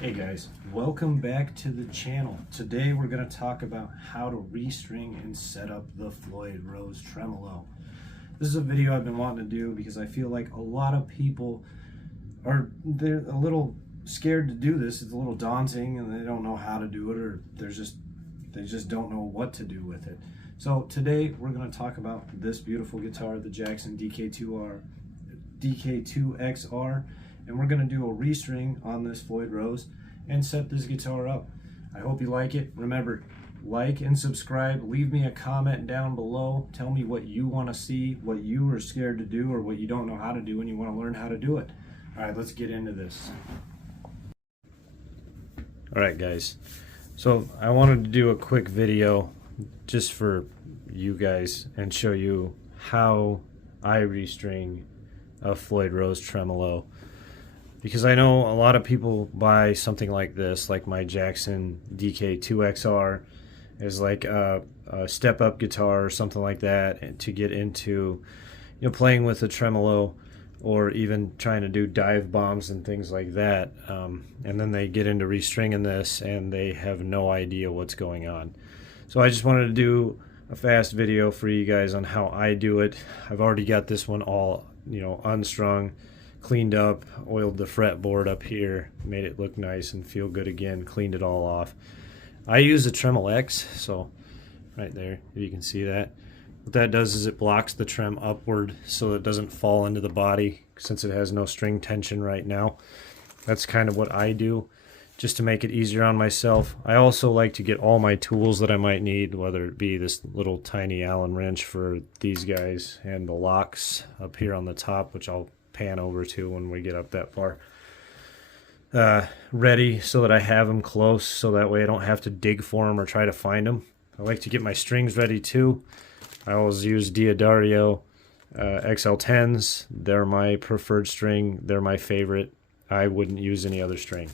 Hey guys, welcome back to the channel. Today we're going to talk about how to restring and set up the Floyd Rose tremolo. This is a video I've been wanting to do because I feel like a lot of people they're a little scared to do this. It's a little daunting and they don't know how to do it, or they just don't know what to do with it. So today we're going to talk about this beautiful guitar, the Jackson DK2XR, and we're going to do a restring on this Floyd Rose and set this guitar up. I hope you like it. Remember, like and subscribe. Leave me a comment down below. Tell me what you want to see, what you are scared to do, or what you don't know how to do and you want to learn how to do it. All right, let's get into this. All right, guys. So I wanted to do a quick video just for you guys and show you how I restring a Floyd Rose tremolo. Because I know a lot of people buy something like this, like my Jackson DK2XR, is like a step-up guitar or something like that, and to get into, playing with a tremolo, or even trying to do dive bombs and things like that. And then they get into restringing this and they have no idea what's going on. So I just wanted to do a fast video for you guys on how I do it. I've already got this one all, unstrung, cleaned up, oiled the fretboard up here, made it look nice and feel good again, cleaned it all off. I use a Tremel X, so right there, if you can see that. What that does is it blocks the trem upward so it doesn't fall into the body, since it has no string tension right now. That's kind of what I do, just to make it easier on myself. I also like to get all my tools that I might need, whether it be this little tiny Allen wrench for these guys and the locks up here on the top, which I'll pan over to when we get up that far, ready so that I have them close, so that way I don't have to dig for them or try to find them. I like to get my strings ready too. I always use Diodario XL10s. They're my preferred string. They're my favorite. I wouldn't use any other string.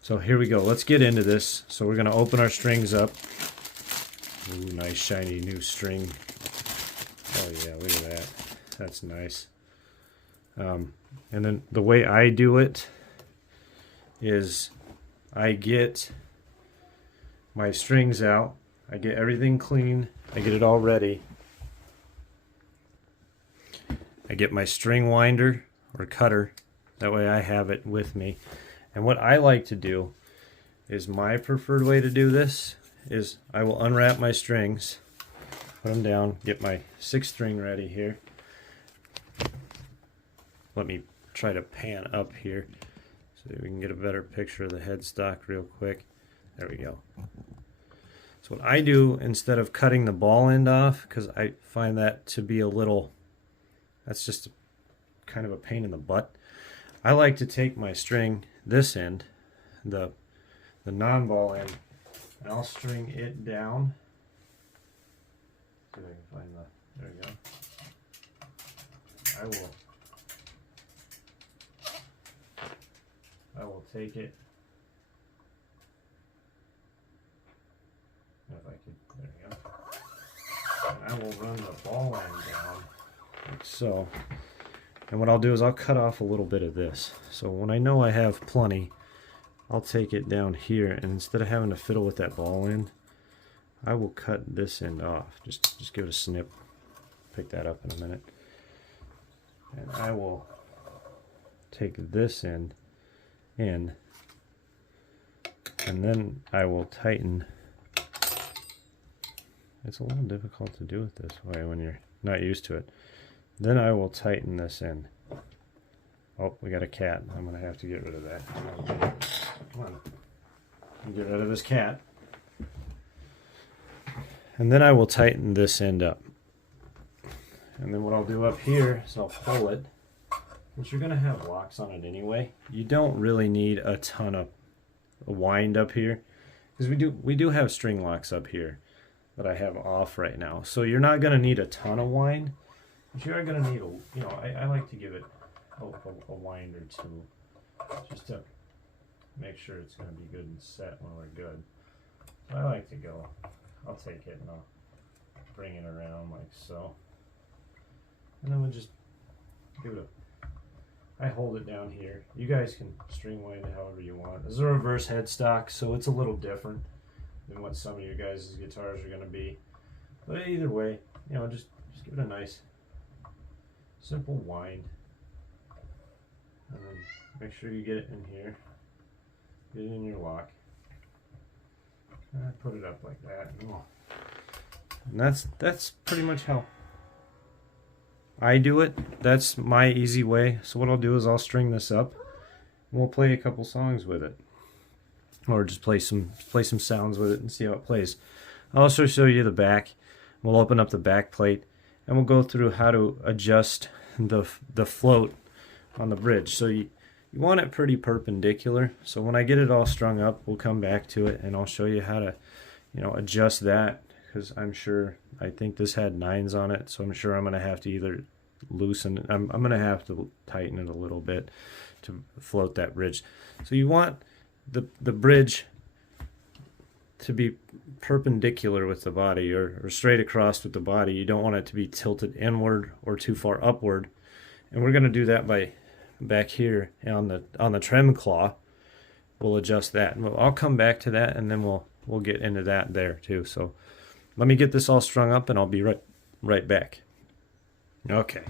So here we go. Let's get into this. So we're going to open our strings up. Ooh, nice shiny new string. Oh yeah, look at that. That's nice. And then the way I do it is I get my strings out, I get everything clean, I get it all ready. I get my string winder or cutter, that way I have it with me. And what I like to do is, my preferred way to do this is I will unwrap my strings, put them down, get my 6th string ready here. Let me try to pan up here so we can get a better picture of the headstock real quick. There we go. So what I do, instead of cutting the ball end off, because I find that to be a little, that's just kind of a pain in the butt, I like to take my string, this end, the non-ball end, and I'll string it down. See if I can find the, there we go. I will take it. If I could, there we go. And I will run the ball end down like so. And what I'll do is I'll cut off a little bit of this. So when I know I have plenty, I'll take it down here, and instead of having to fiddle with that ball end, I will cut this end off. Just give it a snip. Pick that up in a minute. And I will take this end in, and then I will tighten. It's a little difficult to do it this way when you're not used to it. Then I will tighten this in. Oh, we got a cat. I'm gonna have to get rid of that. Come on, get rid of this cat. And then I will tighten this end up. And then what I'll do up here is I'll pull it, which you're going to have locks on it anyway. You don't really need a ton of wind up here, because we do have string locks up here that I have off right now. So you're not going to need a ton of wind, but you are going to need I like to give it a wind or two, just to make sure it's going to be good and set when we're good. So I like to go, I'll take it and I'll bring it around like so. And then we'll just give it I hold it down here. You guys can string wind however you want. This is a reverse headstock, so it's a little different than what some of your guys' guitars are going to be. But either way, you know, just give it a nice, simple wind. And then make sure you get it in here. Get it in your lock. And put it up like that. And that's pretty much how I do it. That's my easy way. So what I'll do is I'll string this up and we'll play a couple songs with it. Or just play some sounds with it and see how it plays. I'll also show you the back. We'll open up the back plate and we'll go through how to adjust the float on the bridge. So you want it pretty perpendicular. So when I get it all strung up, we'll come back to it and I'll show you how to, you know, adjust that, because I think this had 9s on it, so I'm sure I'm going to have to either loosen it. I'm going to have to tighten it a little bit to float that bridge. So you want the bridge to be perpendicular with the body, or straight across with the body. You don't want it to be tilted inward or too far upward. And we're going to do that by back here on the trem claw. We'll adjust that, and I'll come back to that, and then we'll get into that there too. So let me get this all strung up and I'll be right back. Okay,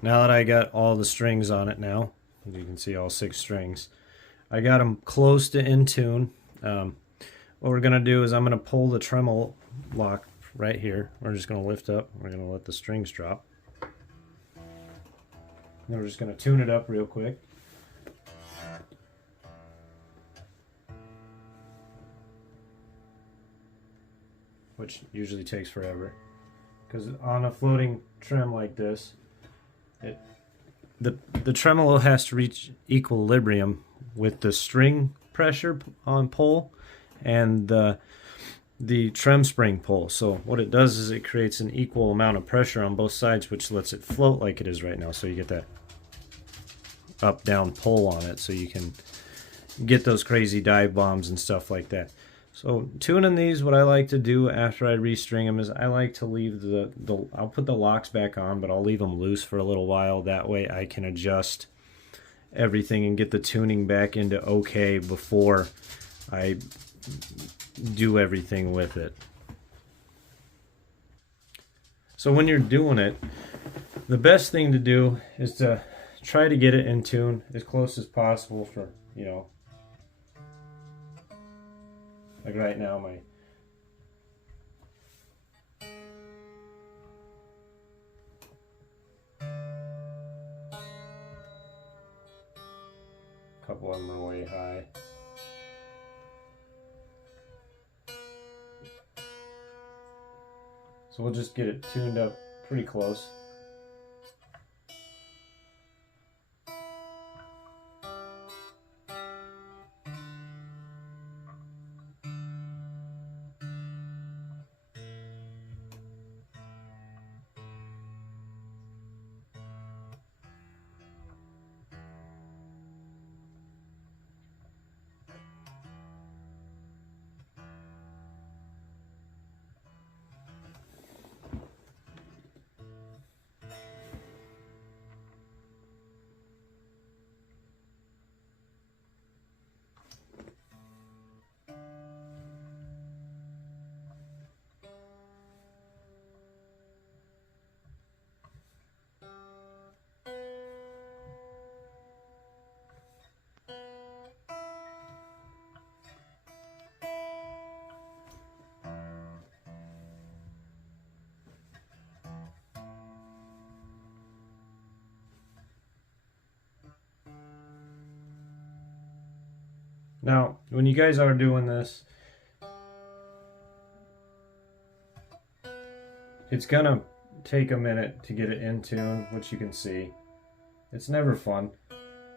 now that I got all the strings on it now, as you can see, all 6 strings, I got them close to in tune. What we're gonna do is I'm gonna pull the tremolo lock right here. We're just gonna lift up, we're gonna let the strings drop. And we're just gonna tune it up real quick. Which usually takes forever, because on a floating trem like this, the tremolo has to reach equilibrium with the string pressure on pull and the trem spring pull. So what it does is it creates an equal amount of pressure on both sides, which lets it float like it is right now. So you get that up down pull on it, so you can get those crazy dive bombs and stuff like that. So tuning these, what I like to do after I restring them is I like to leave I'll put the locks back on, but I'll leave them loose for a little while. That way I can adjust everything and get the tuning back into okay before I do everything with it. So when you're doing it, the best thing to do is to try to get it in tune as close as possible for, you know, like right now, my couple of them are way high. So we'll just get it tuned up pretty close. Now, when you guys are doing this, it's gonna take a minute to get it in tune, which you can see. It's never fun.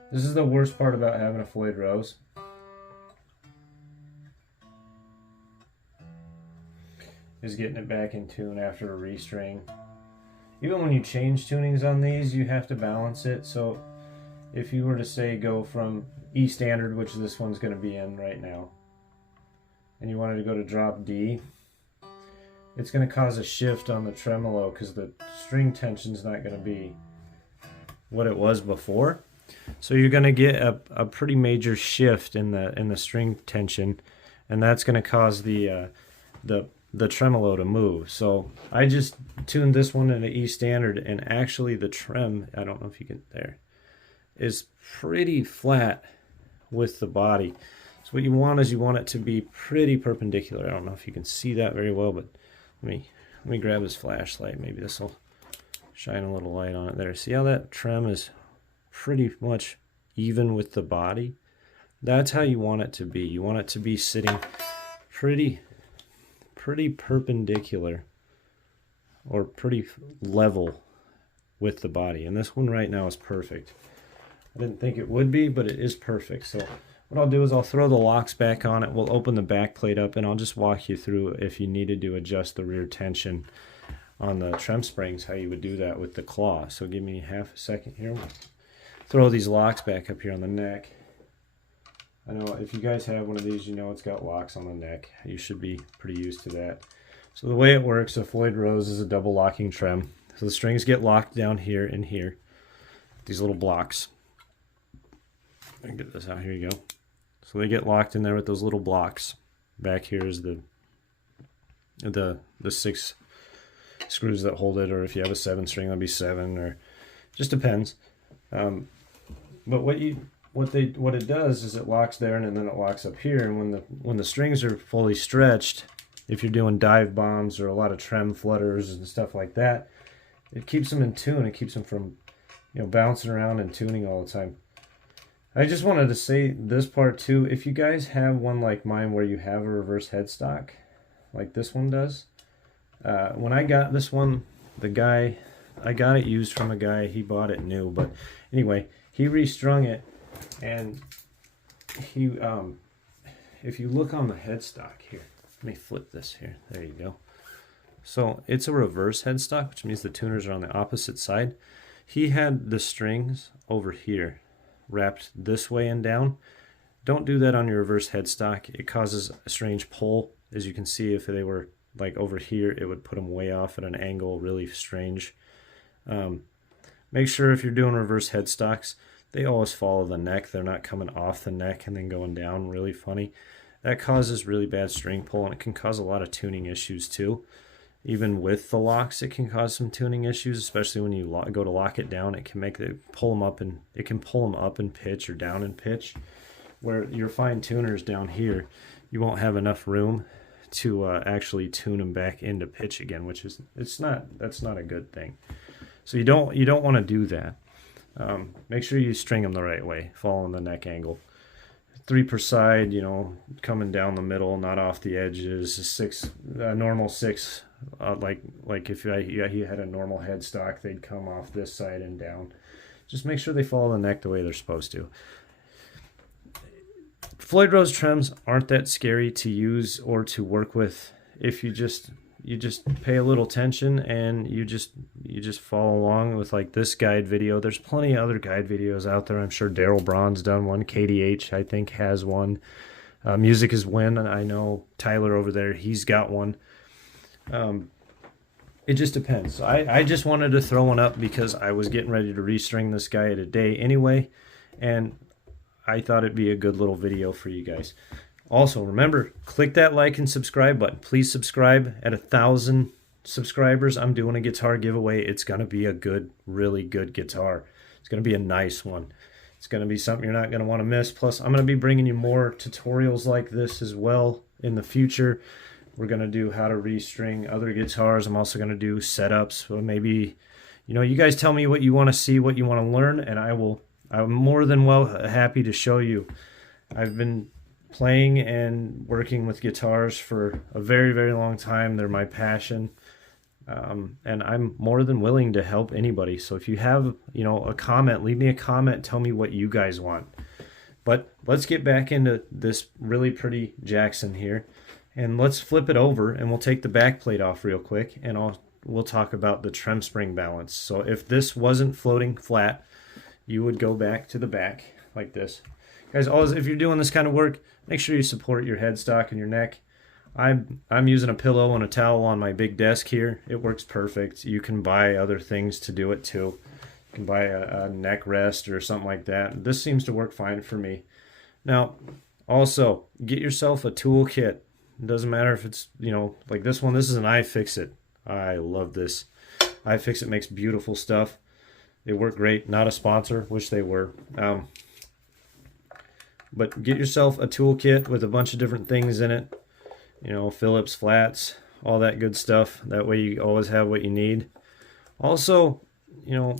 This is the worst part about having a Floyd Rose. Is getting it back in tune after a restring. Even when you change tunings on these, you have to balance it. So if you were to say go from E standard, which this one's going to be in right now, and you wanted to go to drop D, it's going to cause a shift on the tremolo because the string tension's not going to be what it was before. So you're going to get a pretty major shift in the string tension, and that's going to cause the tremolo to move. So I just tuned this one into E standard, and actually the trem, I don't know if you can, there, is pretty flat with the body. So what you want is you want it to be pretty perpendicular. I don't know if you can see that very well, but let me grab this flashlight. Maybe this will shine a little light on it there. See how that trem is pretty much even with the body? That's how you want it to be. You want it to be sitting pretty perpendicular, or pretty level with the body. And this one right now is perfect. I didn't think it would be, but it is perfect. So what I'll do is I'll throw the locks back on it. We'll open the back plate up, and I'll just walk you through if you needed to adjust the rear tension on the trem springs, how you would do that with the claw. So give me half a second here. Throw these locks back up here on the neck. I know if you guys have one of these, you know it's got locks on the neck. You should be pretty used to that. So the way it works, a Floyd Rose is a double locking trem. So the strings get locked down here and here. These little blocks. I can get this out. Here you go. So they get locked in there with those little blocks. Back here is the 6 screws that hold it, or if you have a 7 string, that'll be 7, or just depends. But what it does is it locks there, and then it locks up here. And when the strings are fully stretched, if you're doing dive bombs or a lot of trem flutters and stuff like that, it keeps them in tune. It keeps them from, you know, bouncing around and tuning all the time. I just wanted to say this part too. If you guys have one like mine where you have a reverse headstock, like this one does, when I got this one, I got it used from a guy. He bought it new, but anyway, he restrung it, and he, if you look on the headstock here, let me flip this here. There you go. So it's a reverse headstock, which means the tuners are on the opposite side. He had the strings over here, wrapped this way and down. Don't do that on your reverse headstock. It causes a strange pull. As you can see, if they were like over here, it would put them way off at an angle, really strange. Make sure if you're doing reverse headstocks, they always follow the neck. They're not coming off the neck and then going down really funny. That causes really bad string pull, and it can cause a lot of tuning issues too. Even with the locks, it can cause some tuning issues, especially when you go to lock it down. It can make it pull them up, and it can pull them up in pitch or down in pitch. Where your fine tuners down here, you won't have enough room to actually tune them back into pitch again, which is that's not a good thing. So you don't want to do that. Make sure you string them the right way, following the neck angle. 3 per side, you know, coming down the middle, not off the edges. 6, normal 6, like if you had a normal headstock, they'd come off this side and down. Just make sure they follow the neck the way they're supposed to. Floyd Rose trems aren't that scary to use or to work with if you just pay a little attention and you just follow along with like this guide video. There's plenty of other guide videos out there. I'm sure Daryl Braun's done one. KDH, I think, has one. Music is Win. I know Tyler over there, he's got one. It just depends. So I just wanted to throw one up because I was getting ready to restring this guy today anyway, and I thought it'd be a good little video for you guys. Also, remember, click that like and subscribe button. Please subscribe. At 1,000 subscribers, I'm doing a guitar giveaway. It's going to be a good, really good guitar. It's going to be a nice one. It's going to be something you're not going to want to miss. Plus, I'm going to be bringing you more tutorials like this as well in the future. We're going to do how to restring other guitars. I'm also going to do setups. So maybe, you know, you guys tell me what you want to see, what you want to learn, and I'm more than happy to show you. I've been playing and working with guitars for a very, very long time. They're my passion, and I'm more than willing to help anybody. So if you have, you know, a comment, leave me a comment. Tell me what you guys want. But let's get back into this really pretty Jackson here, and let's flip it over, and we'll take the back plate off real quick, and we'll talk about the trem spring balance. So if this wasn't floating flat, you would go back to the back like this. Guys, always, if you're doing this kind of work, make sure you support your headstock and your neck. I'm using a pillow and a towel on my big desk here. It works perfect. You can buy other things to do it too. You can buy a neck rest or something like that. This seems to work fine for me. Now, also, get yourself a tool kit. It doesn't matter if it's, you know, like this one. This is an iFixit. I love this. iFixit makes beautiful stuff. They work great. Not a sponsor. Wish they were. But get yourself a tool kit with a bunch of different things in it. You know, Phillips, flats, all that good stuff. That way you always have what you need. Also, you know,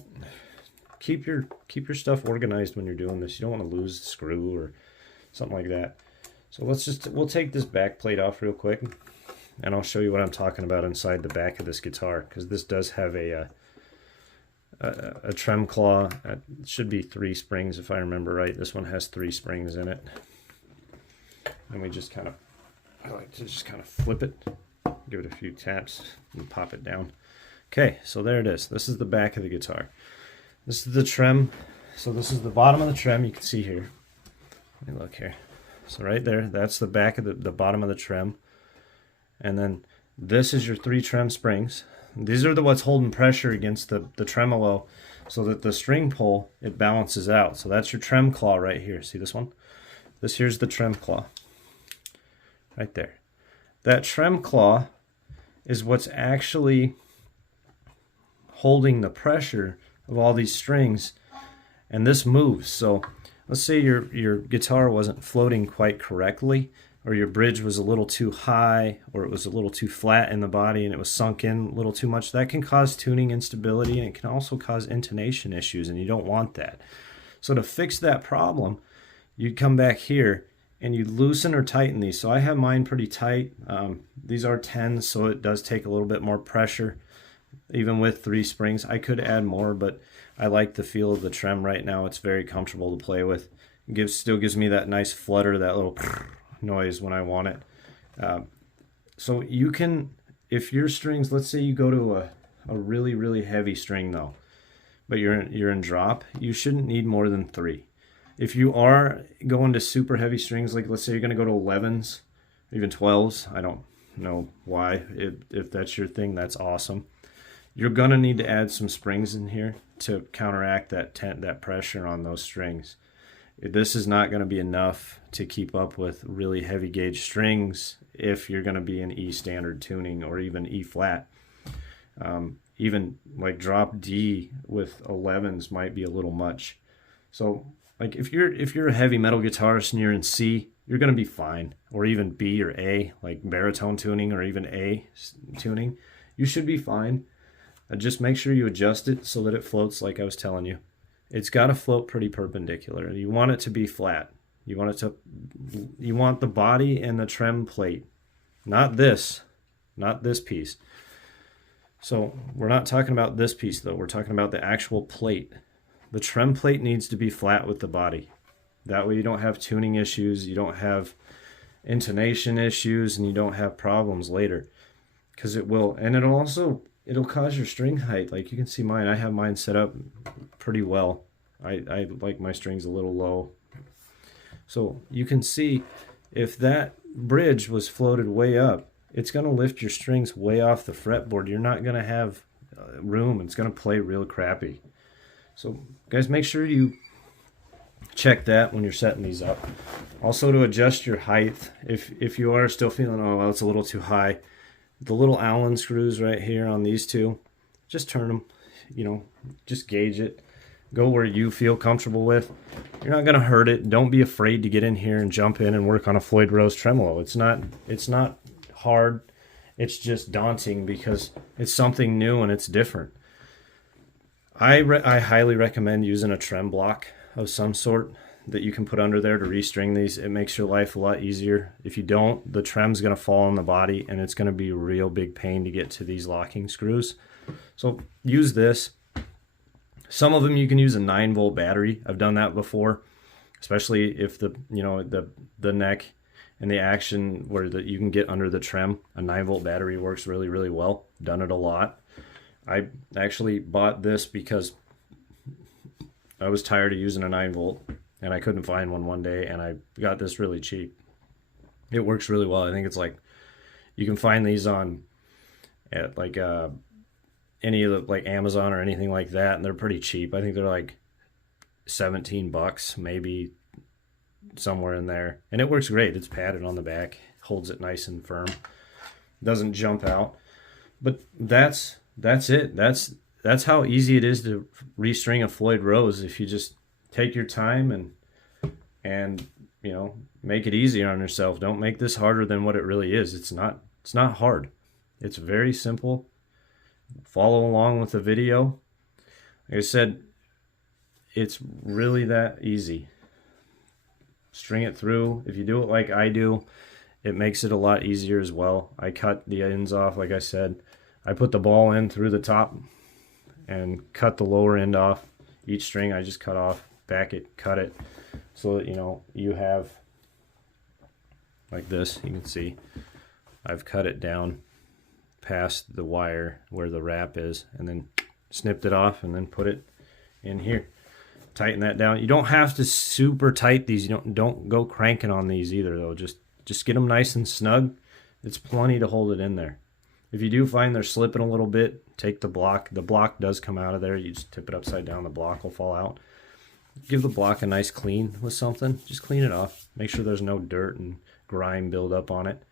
keep your stuff organized when you're doing this. You don't want to lose the screw or something like that. So we'll take this back plate off real quick, and I'll show you what I'm talking about inside the back of this guitar, because this does have a trem claw. It should be 3 springs if I remember right. This one has 3 springs in it. And we just kind of, I like to just kind of flip it, give it a few taps, and pop it down. Okay, so there it is. This is the back of the guitar. This is the trem. So this is the bottom of the trem. You can see here. Let me look here. So right there, that's the back of the bottom of the trem. And then this is your 3 trem springs. These are what's holding pressure against the tremolo so that the string pull, it balances out. So that's your trem claw right here. See this one? This here's the trem claw. Right there. That trem claw is what's actually holding the pressure of all these strings, and this moves. So let's say your guitar wasn't floating quite correctly, or your bridge was a little too high, or it was a little too flat in the body and it was sunk in a little too much. That can cause tuning instability, and it can also cause intonation issues, and you don't want that. So to fix that problem, you'd come back here and you loosen or tighten these. So I have mine pretty tight. These are 10s, so it does take a little bit more pressure. Even with 3 springs, I could add more, but I like the feel of the trem right now. It's very comfortable to play with. It still gives me that nice flutter, that little noise when I want it. So you can, if your strings, let's say you go to a really, really heavy string though, but you're in drop, you shouldn't need more than 3. If you are going to super heavy strings, like let's say you're going to go to 11s, even 12s, I don't know why. If that's your thing, that's awesome. You're going to need to add some springs in here to counteract that pressure on those strings. This is not going to be enough to keep up with really heavy gauge strings if you're going to be in E standard tuning or even E flat. Even like drop D with 11s might be a little much. So like if you're a heavy metal guitarist and you're in C, you're going to be fine. Or even B or A, like baritone tuning or even A tuning, you should be fine. Just make sure you adjust it so that it floats like I was telling you. It's got to float pretty perpendicular. You want it to be flat. You want the body and the trem plate, not this piece. So we're not talking about this piece though. We're talking about the actual plate. The trem plate needs to be flat with the body. That way you don't have tuning issues, you don't have intonation issues, and you don't have problems later. Because it will, and it'll cause your string height. Like you can see mine, I have mine set up pretty well. I like my strings a little low. So you can see if that bridge was floated way up, it's going to lift your strings way off the fretboard. You're not going to have room. It's going to play real crappy. So guys, make sure you check that when you're setting these up. Also to adjust your height, if you are still feeling, oh, well, it's a little too high, the little Allen screws right here on these two, just turn them, you know, just gauge it. Go where you feel comfortable with. You're not going to hurt it. Don't be afraid to get in here and jump in and work on a Floyd Rose tremolo. It's not hard. It's just daunting because it's something new and it's different. I highly recommend using a trem block of some sort that you can put under there to restring these. It makes your life a lot easier. If you don't, the trem's going to fall on the body and it's going to be a real big pain to get to these locking screws. So use this. Some of them you can use a 9-volt battery. I've done that before, especially if the neck and the action where you can get under the trem. A 9-volt battery works really, really well. Done it a lot. I actually bought this because I was tired of using a 9-volt and I couldn't find one day, and I got this really cheap. It works really well. I think it's like you can find these at like any of the like Amazon or anything like that, and they're pretty cheap. I think they're like $17, maybe somewhere in there, and it works great. It's padded on the back, holds it nice and firm, doesn't jump out. But that's it. That's how easy it is to restring a Floyd Rose if you just take your time and you know, make it easier on yourself. Don't make this harder than what it really is. It's not hard. It's very simple. Follow along with the video. Like I said, it's really that easy. String it through. If you do it like I do, it makes it a lot easier as well. I cut the ends off, like I said. I put the ball in through the top and cut the lower end off. Each string I just cut off, back it, cut it, so that, you know, you have like this. You can see I've cut it down past the wire where the wrap is, and then snipped it off and then put it in here. Tighten that down. You don't have to super tight these. You don't go cranking on these either though. Just get them nice and snug. It's plenty to hold it in there. If you do find they're slipping a little bit, take the block. The block does come out of there. You just tip it upside down, the block will fall out. Give the block a nice clean with something. Just clean it off. Make sure there's no dirt and grime build up on it.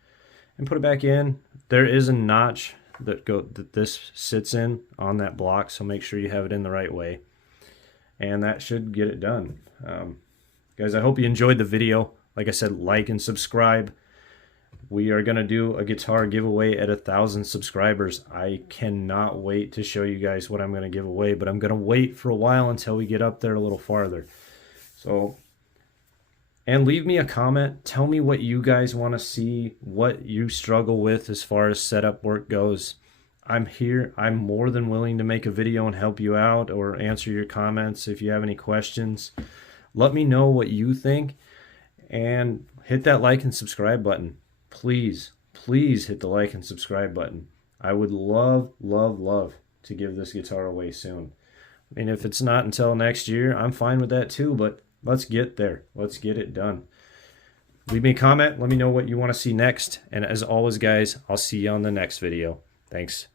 And put it back in. There is a notch that this sits in on that block, so make sure you have it in the right way. And that should get it done. Guys, I hope you enjoyed the video. Like I said, like and subscribe. We are going to do a guitar giveaway at 1,000 subscribers. I cannot wait to show you guys what I'm going to give away, but I'm going to wait for a while until we get up there a little farther. So, and leave me a comment. Tell me what you guys want to see, what you struggle with as far as setup work goes. I'm here. I'm more than willing to make a video and help you out or answer your comments if you have any questions. Let me know what you think, and hit that like and subscribe button. Please hit the like and subscribe button. I would love to give this guitar away soon. I mean, if it's not until next year, I'm fine with that too, but let's get there. Let's get it done. Leave me a comment. Let me know what you want to see next. And as always, guys, I'll see you on the next video. Thanks.